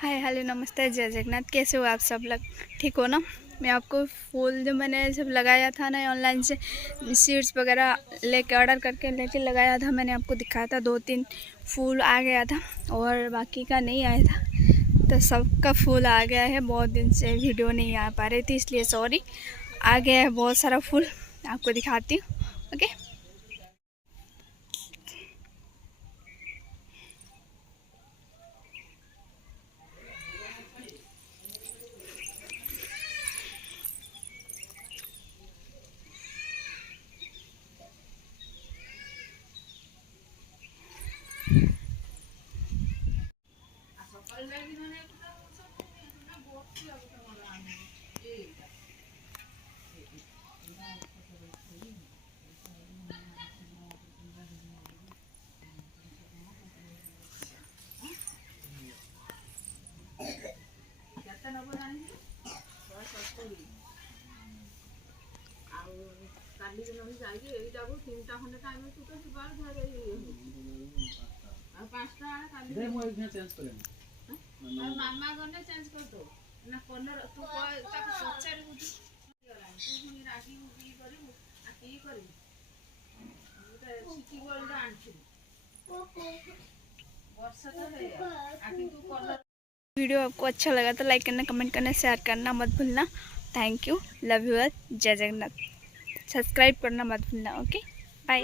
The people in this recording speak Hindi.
हाय हेलो नमस्ते जय जगन्नाथ। कैसे हो आप सब लोग? ठीक हो ना? मैं आपको फूल जो मैंने जब लगाया था ना ऑनलाइन से सीड्स वगैरह लेके ऑर्डर करके लेके लगाया था, मैंने आपको दिखाया था 2-3 फूल आ गया था और बाकी का नहीं आया था। तो सबका फूल आ गया है। बहुत दिन से वीडियो नहीं आ पा रही थी इसलिए सॉरी। आ गया है बहुत सारा फूल, आपको दिखाती हूँ। ओके, କାଲି ଦିନ ବି ଯାଇକି ଏଇଟାକୁ 3ଟା ଖଣ୍ଡେ ଟାଇମ୍ ତୁ ତ ଯିବା ଧରେ ଆଉ 5ଟା କାଲି ମୁଁ ଏଇନା ଚେଞ୍ଜ କରିବି। ଆଉ ମାମା ଗନେ ଚେଞ୍ଜ କରିଦଉ ନା କଲର ତୁ ତାକୁ ପଚାରି ବୁଝି ତୁ ପୁଣି ରାଗି କି କରିବୁ ଆଉ କି କରିବୁ ଗୋଟେ ସିଟି ଗୋଲ୍ଡ ଆଣିଥିଲି ବର୍ଷ ତ ହେଇଗଲା ଆଉ କିନ୍ତୁ କଲର। वीडियो आपको अच्छा लगा तो लाइक करना, कमेंट करना, शेयर करना मत भूलना। थैंक यू, लव यू, जय जगन्नाथ। सब्सक्राइब करना मत भूलना। Okay, bye.